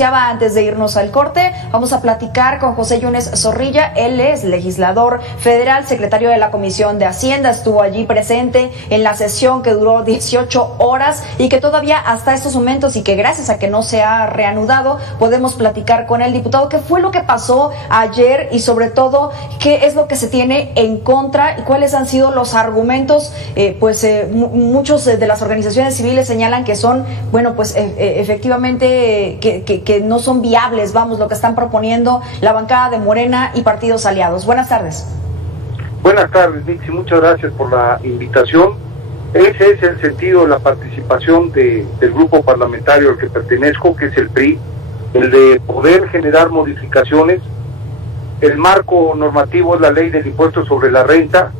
Antes de irnos al corte, vamos a platicar con José Yunes Zorrilla. Él es legislador federal, secretario de la Comisión de Hacienda. Estuvo allí presente en la sesión que duró 18 horas y que todavía hasta estos momentos, y que gracias a que no se ha reanudado, podemos platicar con el diputado qué fue lo que pasó ayer y sobre todo qué es lo que se tiene en contra y cuáles han sido los argumentos. Muchos de las organizaciones civiles señalan que son, efectivamente que no son viables, lo que están proponiendo la bancada de Morena y partidos aliados. Buenas tardes. Buenas tardes, Nixi, muchas gracias por la invitación. Ese es el sentido de la participación del grupo parlamentario al que pertenezco, que es el PRI, el de poder generar modificaciones. El marco normativo es la ley del impuesto sobre la renta,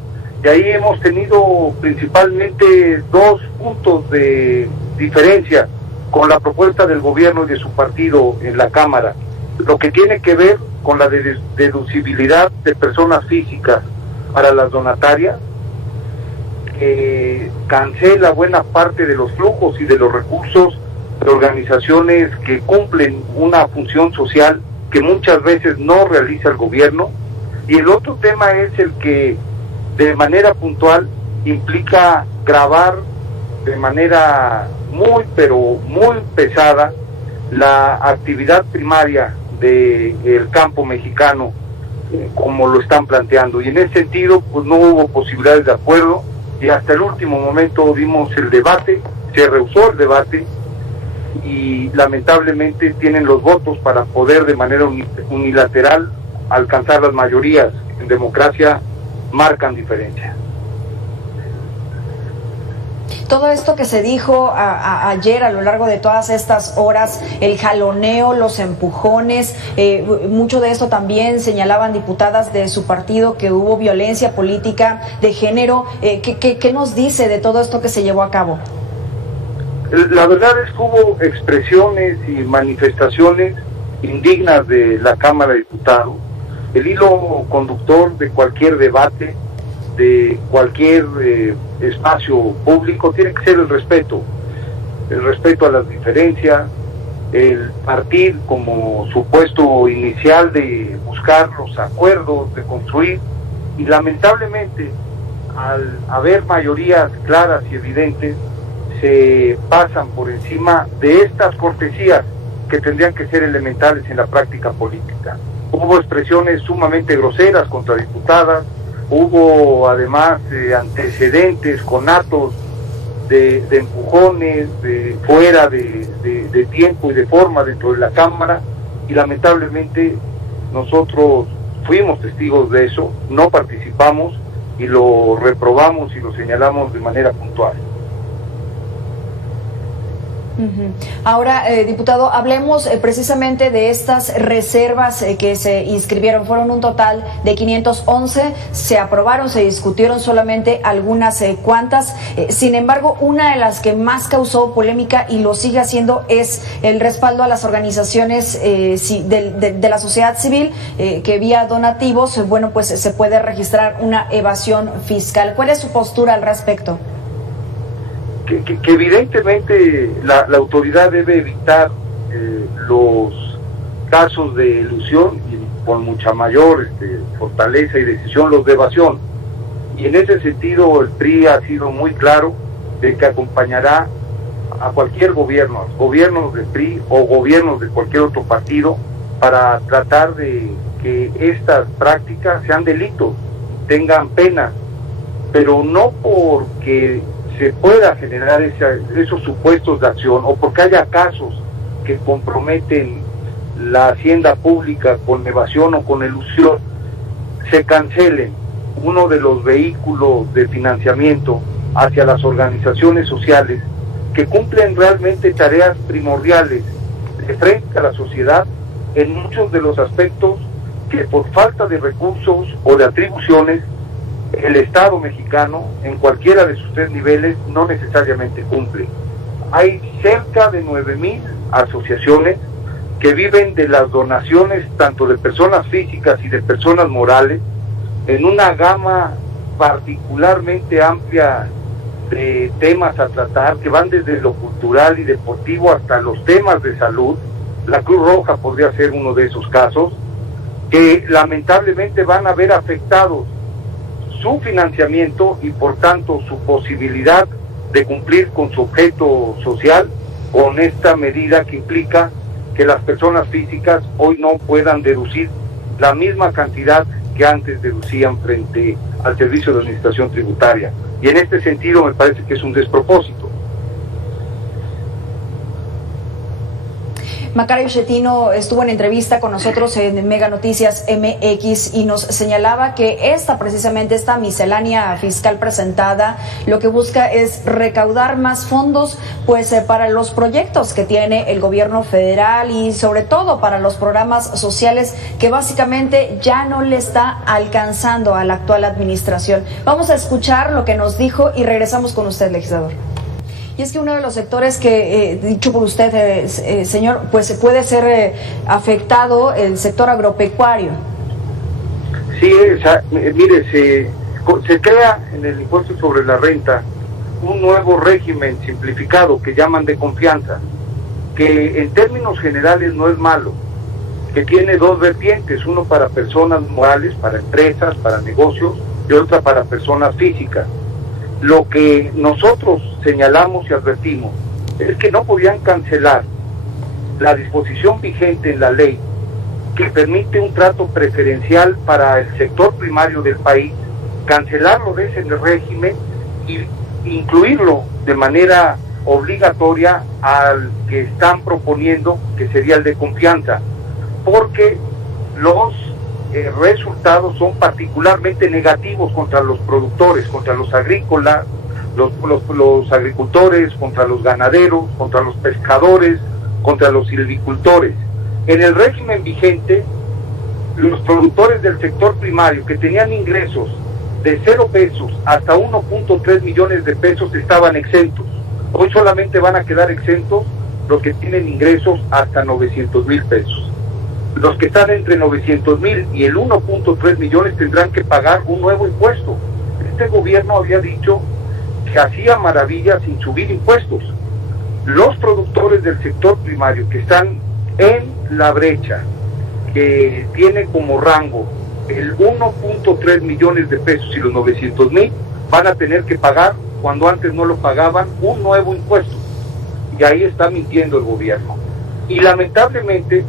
y ahí hemos tenido principalmente dos puntos de diferencia con la propuesta del gobierno y de su partido en la Cámara. Lo que tiene que ver con la deducibilidad de personas físicas para las donatarias, que cancela buena parte de los flujos y de los recursos de organizaciones que cumplen una función social que muchas veces no realiza el gobierno. Y el otro tema es el que de manera puntual implica gravar de manera muy pesada la actividad primaria del campo mexicano, como lo están planteando, y en ese sentido pues no hubo posibilidades de acuerdo, y hasta el último momento dimos el debate, se rehusó el debate, y lamentablemente tienen los votos para poder de manera unilateral alcanzar las mayorías. En democracia marcan diferencia. Todo esto que se dijo ayer a lo largo de todas estas horas, el jaloneo, los empujones, mucho de esto también señalaban diputadas de su partido que hubo violencia política de género. ¿Qué nos dice de todo esto que se llevó a cabo? La verdad es que hubo expresiones y manifestaciones indignas de la Cámara de Diputados. El hilo conductor de cualquier debate, de cualquier espacio público, tiene que ser el respeto a las diferencias, el partir como supuesto inicial de buscar los acuerdos, de construir, y lamentablemente al haber mayorías claras y evidentes, se pasan por encima de estas cortesías que tendrían que ser elementales en la práctica política. Hubo expresiones sumamente groseras contra diputadas, hubo además antecedentes con actos de empujones fuera de tiempo y de forma dentro de la Cámara, y lamentablemente nosotros fuimos testigos de eso, no participamos y lo reprobamos y lo señalamos de manera puntual. Ahora, diputado, hablemos precisamente de estas reservas que se inscribieron. Fueron un total de 511, se aprobaron, se discutieron solamente algunas cuantas. Sin embargo, una de las que más causó polémica y lo sigue haciendo es el respaldo a las organizaciones de la sociedad civil, que vía donativos, se puede registrar una evasión fiscal. ¿Cuál es su postura al respecto? Que evidentemente la autoridad debe evitar los casos de elusión, y con mucha mayor fortaleza y decisión los de evasión. Y en ese sentido el PRI ha sido muy claro de que acompañará a cualquier gobierno, gobiernos del PRI o gobiernos de cualquier otro partido, para tratar de que estas prácticas sean delitos, tengan pena, pero no porque se pueda generar esos supuestos de acción o porque haya casos que comprometen la hacienda pública con evasión o con elusión, se cancelen uno de los vehículos de financiamiento hacia las organizaciones sociales que cumplen realmente tareas primordiales de frente a la sociedad en muchos de los aspectos que por falta de recursos o de atribuciones el Estado mexicano, en cualquiera de sus tres niveles, no necesariamente cumple. Hay cerca de 9,000 asociaciones que viven de las donaciones tanto de personas físicas y de personas morales, en una gama particularmente amplia de temas a tratar, que van desde lo cultural y deportivo hasta los temas de salud, la Cruz Roja podría ser uno de esos casos, que lamentablemente van a ver afectados su financiamiento y por tanto su posibilidad de cumplir con su objeto social, con esta medida que implica que las personas físicas hoy no puedan deducir la misma cantidad que antes deducían frente al Servicio de Administración Tributaria. Y en este sentido me parece que es un despropósito. Macario Schettino estuvo en entrevista con nosotros en Mega Noticias MX y nos señalaba que precisamente esta miscelánea fiscal presentada lo que busca es recaudar más fondos para los proyectos que tiene el gobierno federal y sobre todo para los programas sociales que básicamente ya no le está alcanzando a la actual administración. Vamos a escuchar lo que nos dijo y regresamos con usted, legislador. Y es que uno de los sectores que, dicho por usted, señor, pues puede ser afectado el sector agropecuario. Sí, mire, se crea en el impuesto sobre la renta un nuevo régimen simplificado que llaman de confianza, que en términos generales no es malo, que tiene dos vertientes, uno para personas morales, para empresas, para negocios, y otra para personas físicas. Lo que nosotros señalamos y advertimos es que no podían cancelar la disposición vigente en la ley que permite un trato preferencial para el sector primario del país, cancelarlo de ese régimen y incluirlo de manera obligatoria al que están proponiendo, que sería el de confianza, porque los resultados son particularmente negativos contra los productores, contra los agrícolas, los agricultores, contra los ganaderos, contra los pescadores, contra los silvicultores. En el régimen vigente, los productores del sector primario que tenían ingresos de 0 pesos hasta 1.3 millones de pesos estaban exentos. Hoy solamente van a quedar exentos los que tienen ingresos hasta 900,000 pesos. Los que están entre 900,000 y el 1.3 millones tendrán que pagar un nuevo impuesto. Este gobierno había dicho que hacía maravillas sin subir impuestos. Los productores del sector primario que están en la brecha, que tiene como rango el 1.3 millones de pesos y los 900,000, van a tener que pagar, cuando antes no lo pagaban, un nuevo impuesto. Y ahí está mintiendo el gobierno. Y lamentablemente,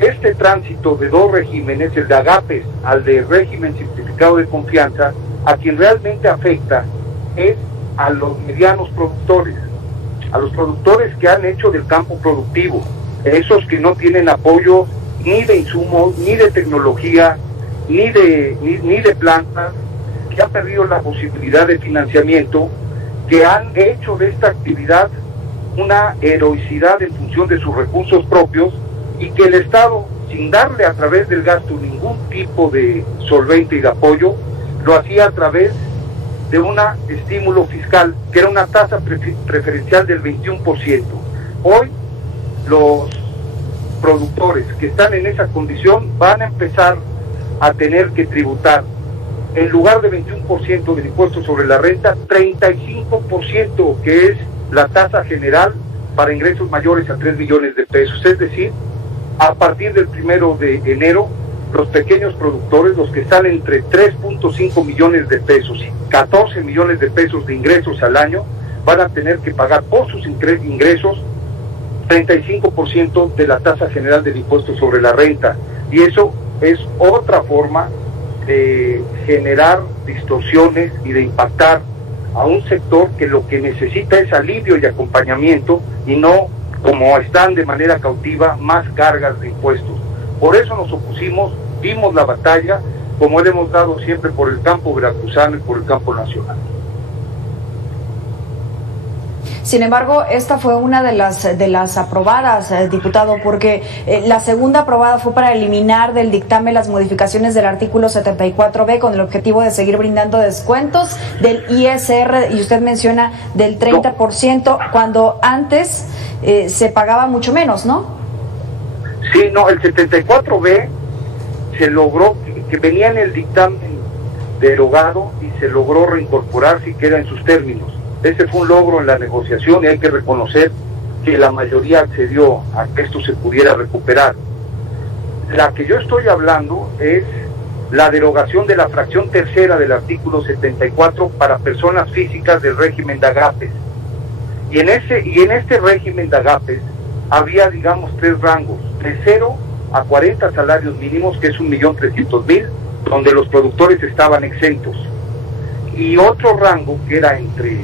este tránsito de dos regímenes, el de agapes al de régimen simplificado de confianza, a quien realmente afecta es a los medianos productores, a los productores que han hecho del campo productivo, esos que no tienen apoyo ni de insumos, ni de tecnología, ni de plantas, que han perdido la posibilidad de financiamiento, que han hecho de esta actividad una heroicidad en función de sus recursos propios, y que el Estado, sin darle a través del gasto ningún tipo de solvente y de apoyo, lo hacía a través de un estímulo fiscal, que era una tasa preferencial del 21%. Hoy, los productores que están en esa condición van a empezar a tener que tributar, en lugar de 21% del impuesto sobre la renta, 35%, que es la tasa general para ingresos mayores a 3 millones de pesos. Es decir, a partir del 1 de enero, los pequeños productores, los que están entre 3.5 millones de pesos y 14 millones de pesos de ingresos al año, van a tener que pagar por sus ingresos 35% de la tasa general del impuesto sobre la renta. Y eso es otra forma de generar distorsiones y de impactar a un sector que lo que necesita es alivio y acompañamiento, y no, como están de manera cautiva, más cargas de impuestos. Por eso nos opusimos, dimos la batalla, como le hemos dado siempre por el campo veracruzano y por el campo nacional. Sin embargo, esta fue una de las aprobadas, diputado, porque la segunda aprobada fue para eliminar del dictamen las modificaciones del artículo 74B con el objetivo de seguir brindando descuentos del ISR, y usted menciona del 30%, cuando antes se pagaba mucho menos, ¿no? Sí, no, el 74B se logró, que venía en el dictamen derogado, y se logró reincorporar si queda en sus términos. Ese fue un logro en la negociación, y hay que reconocer que la mayoría accedió a que esto se pudiera recuperar. La que yo estoy hablando es la derogación de la fracción tercera del artículo 74 para personas físicas del régimen de agapes. Y en este régimen de agapes había, digamos, 3 rangos, de 0 a 40 salarios mínimos, que es 1.300.000, donde los productores estaban exentos. Y otro rango que era entre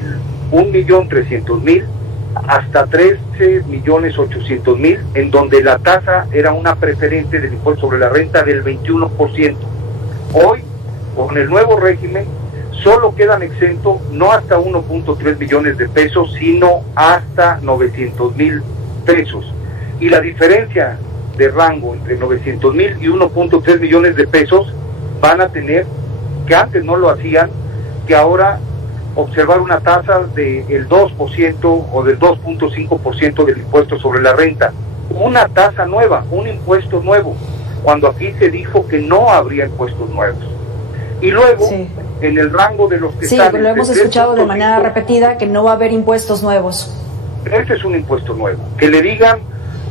1.300.000 hasta 13.800.000, en donde la tasa era una preferente del impuesto sobre la renta del 21%. Hoy, con el nuevo régimen, solo quedan exentos no hasta 1.3 millones de pesos, sino hasta 900.000 pesos. Y la diferencia de rango entre 900.000 y 1.3 millones de pesos van a tener, que antes no lo hacían, que ahora observar una tasa del 2% o del 2.5% del impuesto sobre la renta. Una tasa nueva, un impuesto nuevo, cuando aquí se dijo que no habría impuestos nuevos. Y luego, sí, en el rango de los que sí, están... Sí, lo hemos escuchado de manera repetida, que no va a haber impuestos nuevos. Este es un impuesto nuevo. Que le digan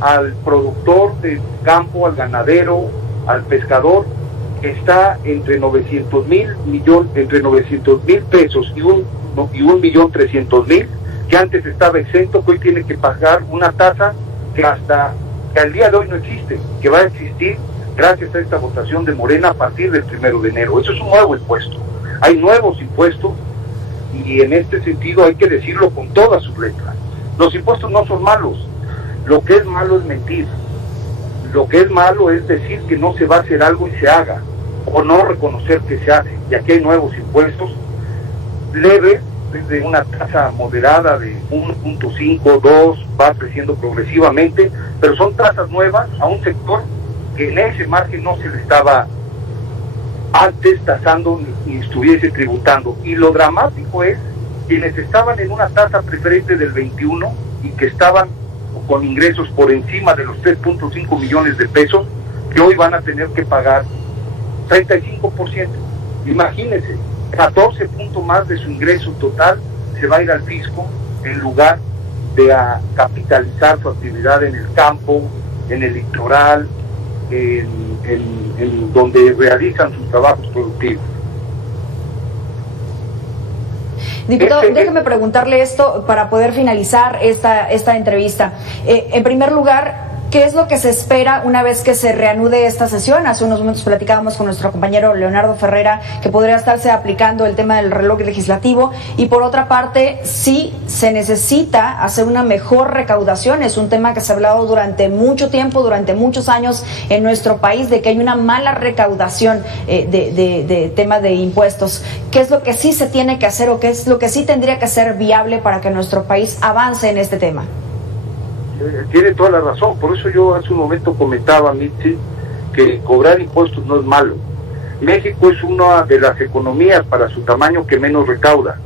al productor de campo, al ganadero, al pescador, está entre 900.000 pesos y 1.300.000, que antes estaba exento, que hoy tiene que pagar una tasa que hasta que al día de hoy no existe, que va a existir gracias a esta votación de Morena a partir del 1 de enero. Eso es un nuevo impuesto. Hay nuevos impuestos y en este sentido hay que decirlo con todas sus letras. Los impuestos no son malos. Lo que es malo es mentir. Lo que es malo es decir que no se va a hacer algo y se haga, o no reconocer que se hace. Y aquí hay nuevos impuestos leves, desde una tasa moderada de 1.5, 2, va creciendo progresivamente, pero son tasas nuevas a un sector que en ese margen no se le estaba antes tasando ni estuviese tributando. Y lo dramático es quienes estaban en una tasa preferente del 21 y que estaban con ingresos por encima de los 3.5 millones de pesos, que hoy van a tener que pagar 35%. Imagínense, 14 puntos más de su ingreso total se va a ir al fisco en lugar de a capitalizar su actividad en el campo, en el litoral, en donde realizan sus trabajos productivos. Diputado, déjeme preguntarle esto para poder finalizar esta entrevista. En primer lugar, ¿qué es lo que se espera una vez que se reanude esta sesión? Hace unos momentos platicábamos con nuestro compañero Leonardo Ferrera que podría estarse aplicando el tema del reloj legislativo, y por otra parte, sí se necesita hacer una mejor recaudación. Es un tema que se ha hablado durante mucho tiempo, durante muchos años en nuestro país, de que hay una mala recaudación de tema de impuestos. ¿Qué es lo que sí se tiene que hacer o qué es lo que sí tendría que ser viable para que nuestro país avance en este tema? Tiene toda la razón. Por eso yo hace un momento comentaba, Mitzi, que cobrar impuestos no es malo. México es una de las economías para su tamaño que menos recauda.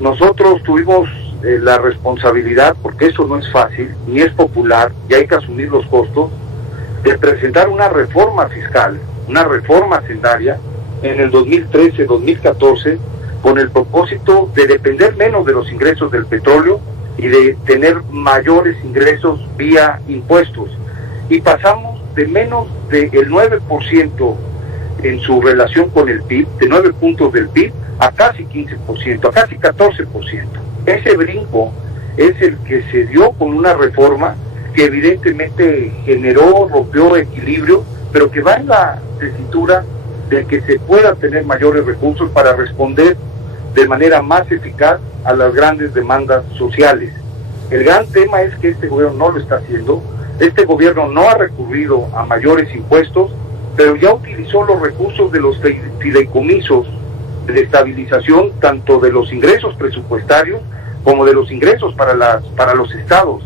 Nosotros tuvimos la responsabilidad, porque eso no es fácil, ni es popular, y hay que asumir los costos, de presentar una reforma fiscal, una reforma hacendaria, en el 2013-2014, con el propósito de depender menos de los ingresos del petróleo y de tener mayores ingresos vía impuestos. Y pasamos de menos del 9% en su relación con el PIB, de 9 puntos del PIB, a casi 15%, a casi 14%. Ese brinco es el que se dio con una reforma que evidentemente rompió equilibrio, pero que va en la tesitura de que se pueda tener mayores recursos para responder de manera más eficaz a las grandes demandas sociales. El gran tema es que este gobierno no lo está haciendo. Este gobierno no ha recurrido a mayores impuestos, pero ya utilizó los recursos de los fideicomisos de estabilización, tanto de los ingresos presupuestarios como de los ingresos para los estados.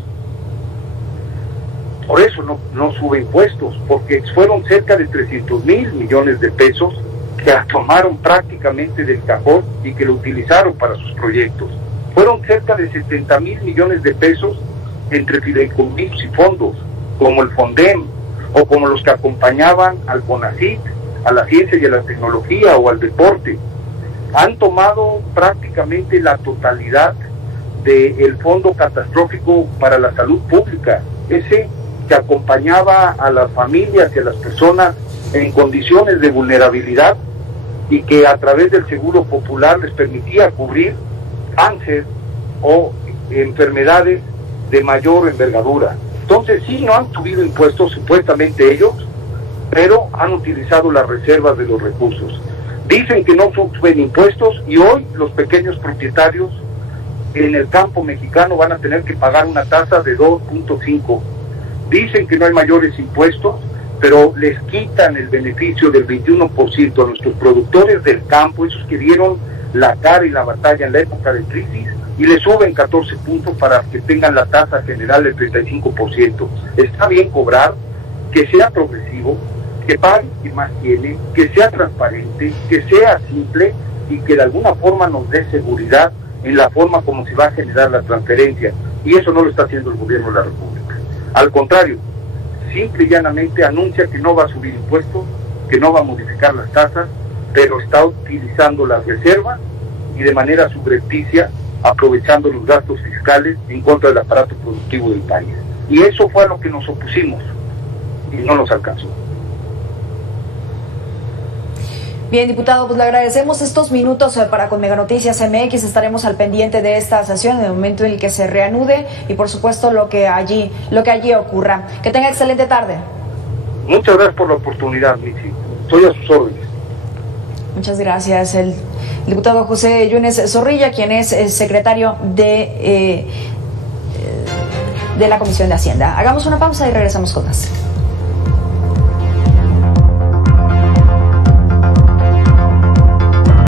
Por eso no sube impuestos, porque fueron cerca de 300.000 millones de pesos que tomaron prácticamente del cajón y que lo utilizaron para sus proyectos. Fueron cerca de 70.000 millones de pesos entre fideicomisos y fondos, como el FONDEM, o como los que acompañaban al CONACYT, a la ciencia y a la tecnología o al deporte. Han tomado prácticamente la totalidad del Fondo Catastrófico para la Salud Pública, ese que acompañaba a las familias y a las personas en condiciones de vulnerabilidad y que a través del Seguro Popular les permitía cubrir cáncer o enfermedades de mayor envergadura. Entonces sí, no han subido impuestos supuestamente ellos, pero han utilizado las reservas de los recursos. Dicen que no suben impuestos y hoy los pequeños propietarios en el campo mexicano van a tener que pagar una tasa de 2.5. Dicen que no hay mayores impuestos, pero les quitan el beneficio del 21% a nuestros productores del campo, esos que dieron la cara y la batalla en la época de crisis, y le suben 14 puntos para que tengan la tasa general del 35%. Está bien cobrar, que sea progresivo, que pague quien más tiene, que sea transparente, que sea simple y que de alguna forma nos dé seguridad en la forma como se va a generar la transferencia. Y eso no lo está haciendo el gobierno de la República. Al contrario, simple y llanamente anuncia que no va a subir impuestos, que no va a modificar las tasas, pero está utilizando las reservas y de manera subrepticia aprovechando los gastos fiscales en contra del aparato productivo del país. Y eso fue a lo que nos opusimos y no nos alcanzó. Bien, diputado, pues le agradecemos estos minutos para con Mega Noticias MX. Estaremos al pendiente de esta sesión en el momento en el que se reanude y por supuesto lo que allí ocurra. Que tenga excelente tarde. Muchas gracias por la oportunidad, Michi. Estoy a sus órdenes. Muchas gracias. El diputado José Yunes Zorrilla, quien es el secretario de la Comisión de Hacienda. Hagamos una pausa y regresamos con más.